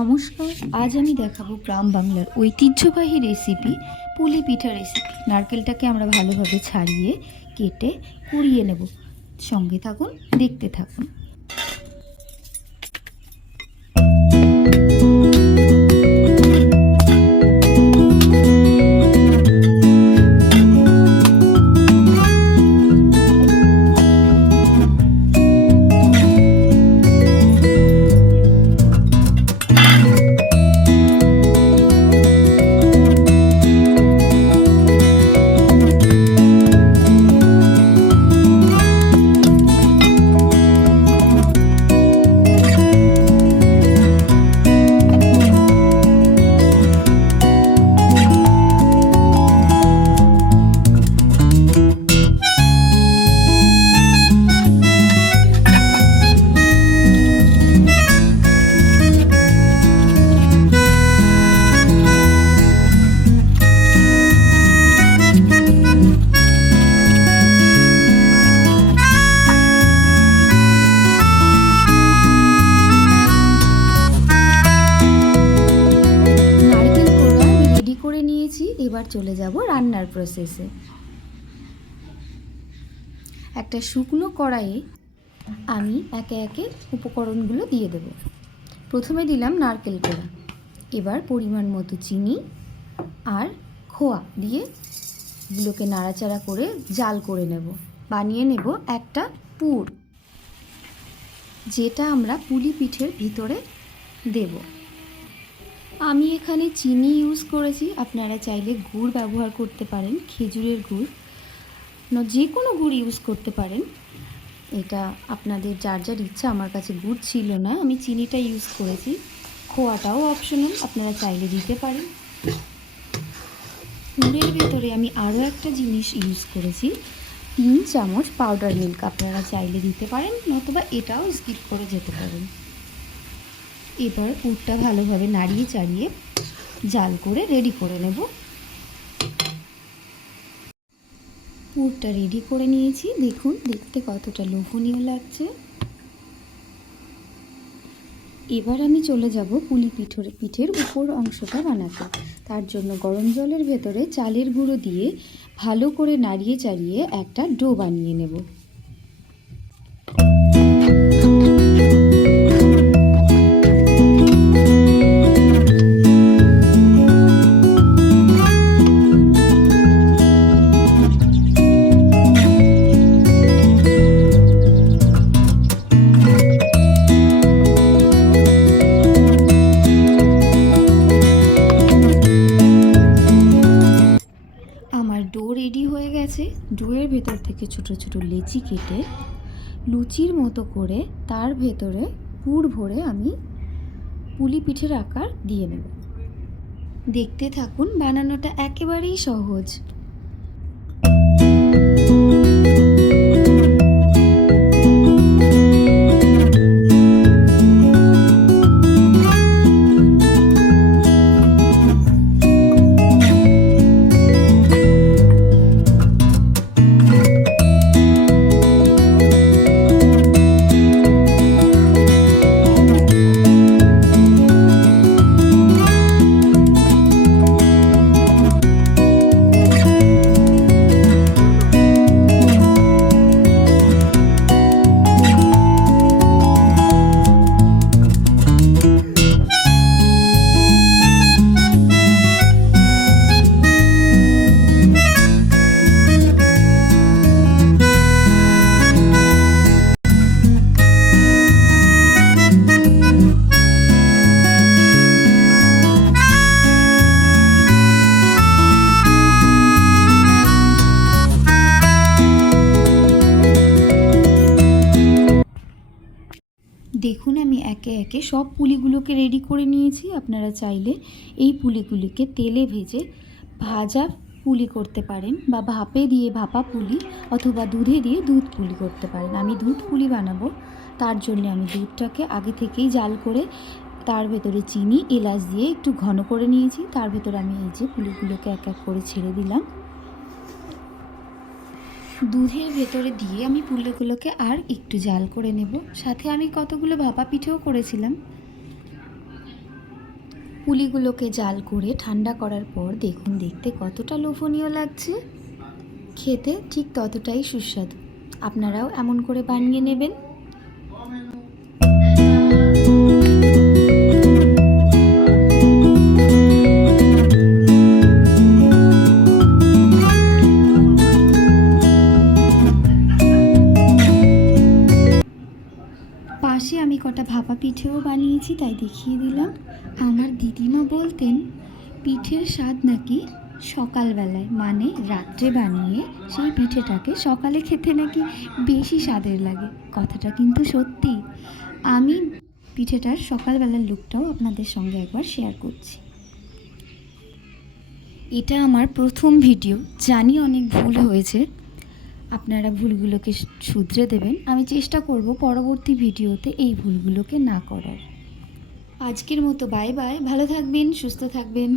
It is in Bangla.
নমস্কার, আজ আমি দেখাবো গ্রাম বাংলার ঐতিহ্যবাহী রেসিপি পুলি পিঠা রেসিপি। নারকেলটাকে আমরা ভালোভাবে ছাড়িয়ে কেটে কুড়িয়ে নেব। সঙ্গে থাকুন, দেখতে থাকুন। এবার চলে যাব রান্নার প্রসেসে। একটা শুকনো কড়াইয়ে আমি একে একে উপকরণগুলো দিয়ে দেব। প্রথমে দিলাম নারকেল কোড়া, এবার পরিমাণ মতো চিনি আর খোয়া দিয়ে এগুলোকে নাড়াচাড়া করে জাল করে নেব। বানিয়ে নেব একটা পুর, যেটা আমরা পুলি পিঠের ভিতরে দেব। আমি এখানে চিনি ইউজ করেছি, আপনারা চাইলে গুড় ব্যবহার করতে পারেন, খেজুরের গুড় যে কোনো গুড় ইউজ করতে পারেন, এটা আপনাদের যার যার ইচ্ছা। আমার কাছে গুড় ছিল না, আমি চিনিটা ইউজ করেছি। খোয়াটাও অপশনাল, আপনারা চাইলে দিতে পারেন। পুরের ভেতরে আমি আরও একটা জিনিস ইউজ করেছি, 3 চামচ পাউডার মিল্ক। আপনারা চাইলে দিতে পারেন, নতুবা এটাও স্কিপ করে যেতে পারেন। এবার পুরটা ভালোভাবে নাড়িয়ে চাড়িয়ে জাল করে রেডি করে নেব। পুরটা রেডি করে নিয়েছি, দেখুন দেখতে কতটা লোভনীয় লাগছে। এবার আমি চলে যাব পুলি পিঠের উপর অংশটা বানাতে। তার জন্য গরম জলের ভেতরে চালের গুঁড়ো দিয়ে ভালো করে নাড়িয়ে চাড়িয়ে একটা ডো বানিয়ে নেব। ডো রেডি হয়ে গেছে। ডোয়ের ভেতর থেকে ছোট ছোট লেচি কেটে লুচির মতো করে তার ভেতরে পুর ভরে আমি পুলি পিঠের আকার দিয়ে নেব। দেখতে থাকুন, বানানোটা একেবারেই সহজ। দেখুন, আমি একে একে সব পুলিগুলোকে রেডি করে নিয়েছি। আপনারা চাইলে এই পুলিগুলিকে তেলে ভেজে ভাজা পুলি করতে পারেন, বা ভাপে দিয়ে ভাপা পুলি, অথবা দুধে দিয়ে দুধ পুলি করতে পারেন। আমি দুধ পুলি বানাবো, তার জন্য আমি দুধটাকে আগে থেকেই জাল করে তার ভেতরে চিনি এলাচ দিয়ে একটু ঘন করে নিয়েছি। তার ভেতরে আমি এই যে পুলিগুলোকে এক এক করে ছেড়ে দিলাম। দুধের ভেতরে দিয়ে আমি পুলিগুলোকে আর একটু জাল করে নেব। সাথে আমি কতগুলো ভাপা পিঠেও করেছিলাম। পুলিগুলোকে জাল করে ঠান্ডা করার পর দেখুন দেখতে কতটা লোভনীয় লাগছে, খেতে ঠিক ততটাই সুস্বাদু। আপনারাও এমন করে বানিয়ে নেবেন। পাশে আমি কটা ভাপা পিঠেও বানিয়েছি, তাই দেখিয়ে দিলাম। আমার দিদিমা বলতেন পিঠের স্বাদ নাকি সকালবেলায়, মানে রাত্রে বানিয়ে সেই পিঠেটাকে সকালে খেতে নাকি বেশি স্বাদের লাগে। কথাটা কিন্তু সত্যি। আমি পিঠেটার সকালবেলার লুকটাও আপনাদের সঙ্গে একবার শেয়ার করছি। এটা আমার প্রথম ভিডিও, জানি অনেক ভুল হয়েছে, আপনারা ভুলগুলোকে শুধরে দেবেন। আমি চেষ্টা করব পরবর্তী ভিডিওতে এই ভুলগুলোকে না করার। আজকের মতো বাই বাই, ভালো থাকবেন, সুস্থ থাকবেন।